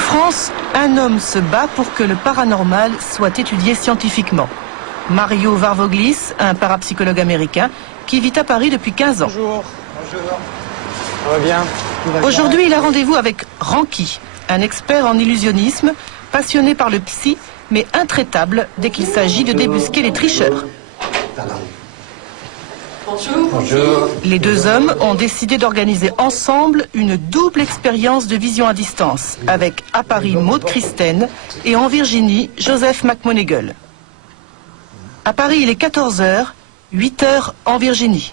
France, un homme se bat pour que le paranormal soit étudié scientifiquement. Mario Varvoglis, un parapsychologue américain qui vit à Paris depuis 15 ans. Bonjour. Bonjour. Ça va bien? Aujourd'hui, il a rendez-vous avec Ranky, un expert en illusionnisme, passionné par le psy, mais intraitable dès qu'il s'agit de débusquer les tricheurs. Bonjour. Les deux hommes ont décidé d'organiser ensemble une double expérience de vision à distance, avec à Paris Maude Christen et en Virginie Joseph McMoneagle. À Paris, il est 14h, 8h en Virginie.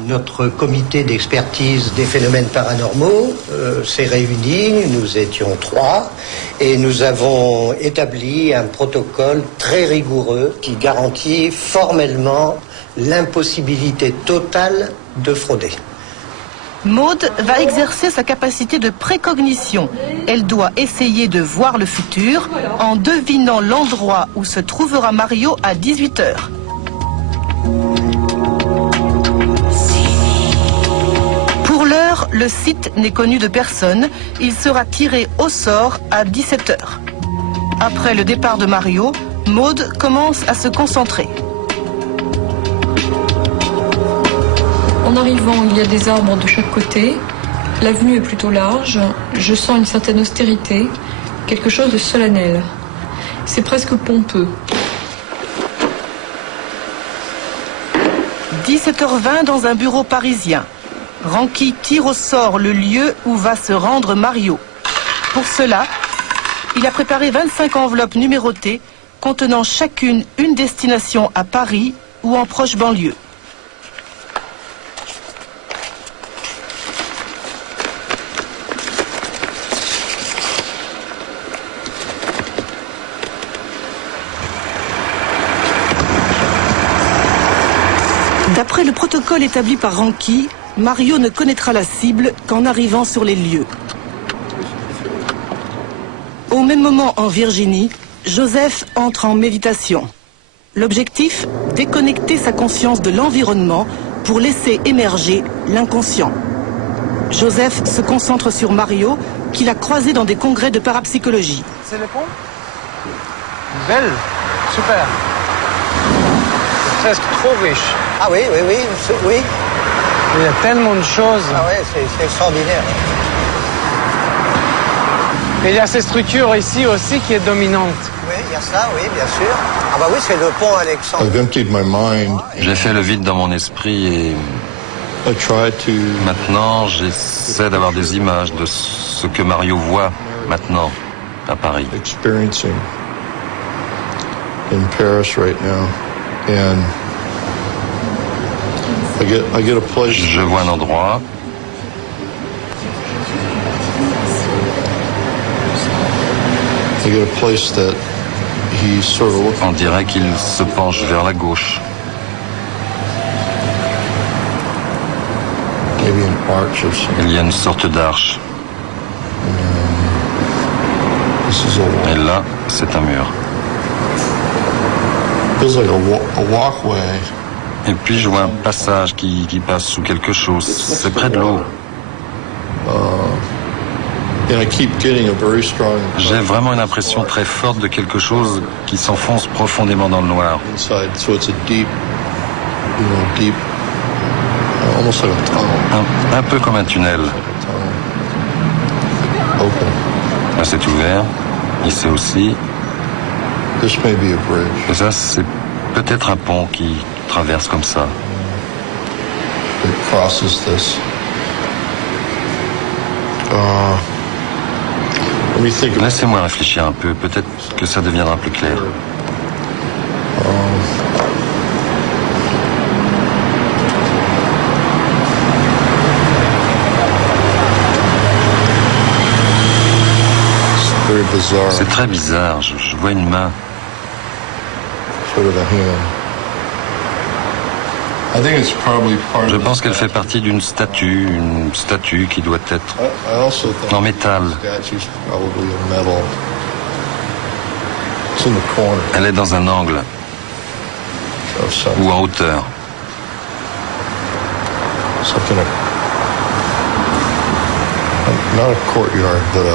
Notre comité d'expertise des phénomènes paranormaux s'est réuni, nous étions 3, et nous avons établi un protocole très rigoureux qui garantit formellement l'impossibilité totale de frauder. Maude va exercer sa capacité de précognition. Elle doit essayer de voir le futur en devinant l'endroit où se trouvera Mario à 18h. Pour l'heure, le site n'est connu de personne. Il sera tiré au sort à 17h. Après le départ de Mario, Maude commence à se concentrer. En arrivant, il y a des arbres de chaque côté. L'avenue est plutôt large. Je sens une certaine austérité, quelque chose de solennel. C'est presque pompeux. 17h20 dans un bureau parisien. Ranky tire au sort le lieu où va se rendre Mario. Pour cela, il a préparé 25 enveloppes numérotées contenant chacune une destination à Paris ou en proche banlieue. D'après le protocole établi par Ranky, Mario ne connaîtra la cible qu'en arrivant sur les lieux. Au même moment en Virginie, Joseph entre en méditation. L'objectif, déconnecter sa conscience de l'environnement pour laisser émerger l'inconscient. Joseph se concentre sur Mario, qu'il a croisé dans des congrès de parapsychologie. C'est le pont? Belle. Super. C'est presque trop riche. Ah oui, oui, oui, oui. Il y a tellement de choses. Ah ouais, c'est extraordinaire. Et il y a ces structures ici aussi qui est dominante. Oui, il y a ça, oui, bien sûr. Ah bah oui, c'est le pont Alexandre. J'ai fait le vide dans mon esprit et maintenant j'essaie d'avoir des images de ce que Mario voit maintenant à Paris. In Paris right now, and I get a place. Je vois un endroit. I get a place that he sort of looks. On dirait qu'il se penche vers la gauche. Maybe an arch or something. Il y a une sorte d'arche. This is a wall. Et là, c'est un mur. Feels like a walkway. Et puis je vois un passage qui passe sous quelque chose. C'est près de l'eau. And I keep getting a very strong. J'ai vraiment une impression très forte de quelque chose qui s'enfonce profondément dans le noir. Inside, so it's a deep, deep, almost like a tunnel. Un peu comme un tunnel. Open. Là, c'est ouvert. Ici aussi. This may be a bridge. Et ça, c'est peut-être un pont qui traverse comme ça. It crosses this. Let me think. Laissez-moi réfléchir un peu. Peut-être que ça deviendra plus clair. Very bizarre. C'est très bizarre. Je vois une main. Sort of a hand. I think it's probably part Je of pense qu'elle fait partie d'une statue qui doit être I also think en métal. the statue's probably a metal. It's in the corner Elle est dans un angle of some ou en hauteur. something. Not a courtyard, but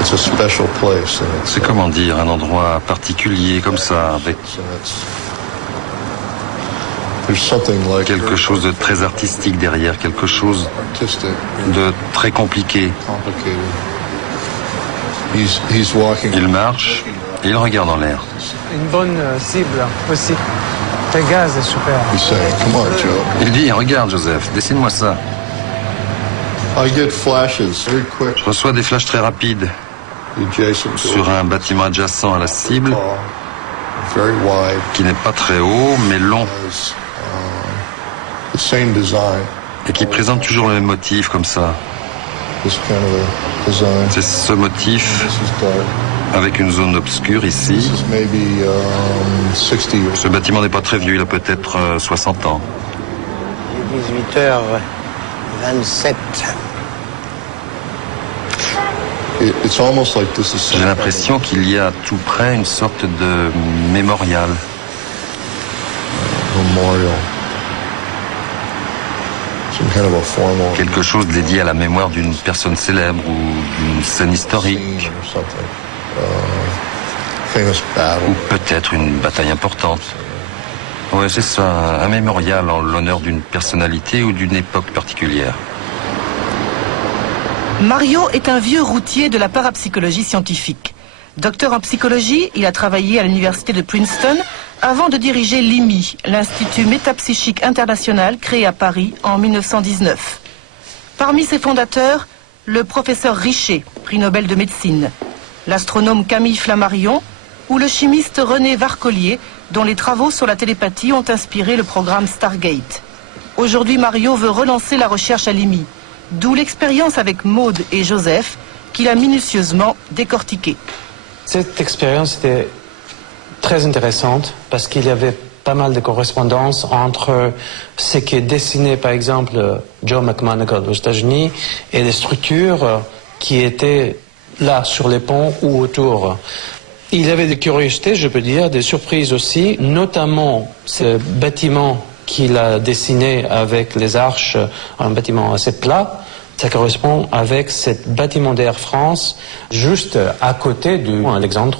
It's a special place. C'est comment dire, un endroit particulier comme ça, avec There's something like quelque chose de très artistique derrière, quelque chose artistic, de très compliqué. complicated. He's walking. Il marche et il regarde en l'air. Une bonne cible aussi. Pégase est super. He's saying, "Come on, Joe." Il dit, regarde Joseph, dessine-moi ça. I get flashes very quick. Je reçois des flashs très rapides Adjacent to sur un bâtiment adjacent à la cible, very wide. qui n'est pas très haut, mais long, Has, the same design. et qui présente toujours le même motif comme ça. This kind of a design. C'est ce motif This is dark. avec une zone obscure This ici. is maybe 60 years. Ce bâtiment n'est pas très vieux, il a peut-être 60 ans. 18h27. It's almost like this is J'ai l'impression qu'il y a tout près une sorte de mémorial. memorial. Some kind of a formal Quelque chose dédié à la mémoire d'une personne célèbre ou d'une scène historique, scene or something. Famous battle. ou peut-être une bataille importante. Ouais, c'est ça, un mémorial en l'honneur d'une personnalité ou d'une époque particulière. Mario est un vieux routier de la parapsychologie scientifique. Docteur en psychologie, il a travaillé à l'université de Princeton avant de diriger l'IMI, l'Institut métapsychique international créé à Paris en 1919. Parmi ses fondateurs, le professeur Richer, prix Nobel de médecine, l'astronome Camille Flammarion ou le chimiste René Varcollier, dont les travaux sur la télépathie ont inspiré le programme Stargate. Aujourd'hui, Mario veut relancer la recherche à l'IMI, d'où l'expérience avec Maude et Joseph qu'il a minutieusement décortiquée. Cette expérience était très intéressante parce qu'il y avait pas mal de correspondances entre ce que dessinait par exemple Joe McMoneagle aux États-Unis et les structures qui étaient là sur les ponts ou autour. Il y avait des curiosités, je peux dire, des surprises aussi, notamment ce bâtiment qu'il a dessiné avec les arches, un bâtiment assez plat. Ça correspond avec ce bâtiment d'Air France juste à côté du Alexandre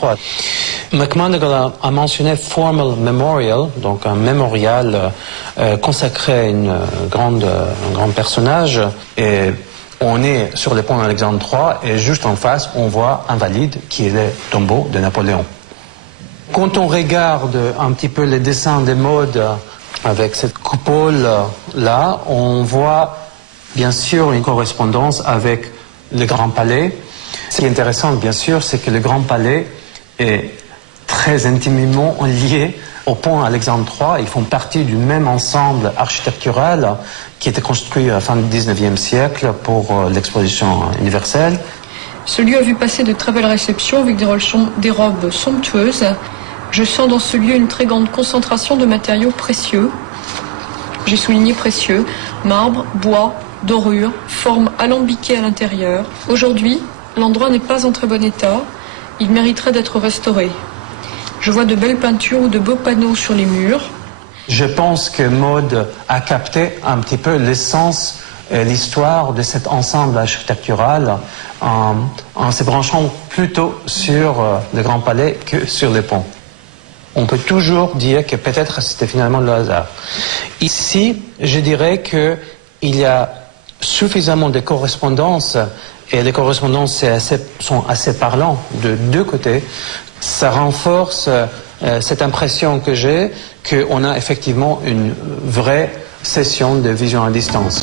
III. McMoneagle a mentionné Formal Memorial, donc un mémorial consacré à un grand personnage. Et on est sur le pont Alexandre III et juste en face, on voit Invalide, qui est le tombeau de Napoléon. Quand on regarde un petit peu les dessins des modes avec cette coupole-là, on voit bien sûr une correspondance avec le Grand Palais. Ce qui est intéressant, bien sûr, c'est que le Grand Palais est très intimement lié au pont Alexandre III. Ils font partie du même ensemble architectural qui était construit à la fin du 19e siècle pour l'exposition universelle. Ce lieu a vu passer de très belles réceptions avec des robes somptueuses. Je sens dans ce lieu une très grande concentration de matériaux précieux. J'ai souligné précieux, marbre, bois, dorure, forme alambiquée à l'intérieur. Aujourd'hui, l'endroit n'est pas en très bon état. Il mériterait d'être restauré. Je vois de belles peintures ou de beaux panneaux sur les murs. Je pense que Maude a capté un petit peu l'essence et l'histoire de cet ensemble architectural en se branchant plutôt sur le Grand Palais que sur les ponts. On peut toujours dire que peut-être c'était finalement le hasard. Ici, je dirais qu'il y a suffisamment de correspondances, et les correspondances sont assez parlantes de deux côtés. Ça renforce cette impression que j'ai qu'on a effectivement une vraie session de vision à distance.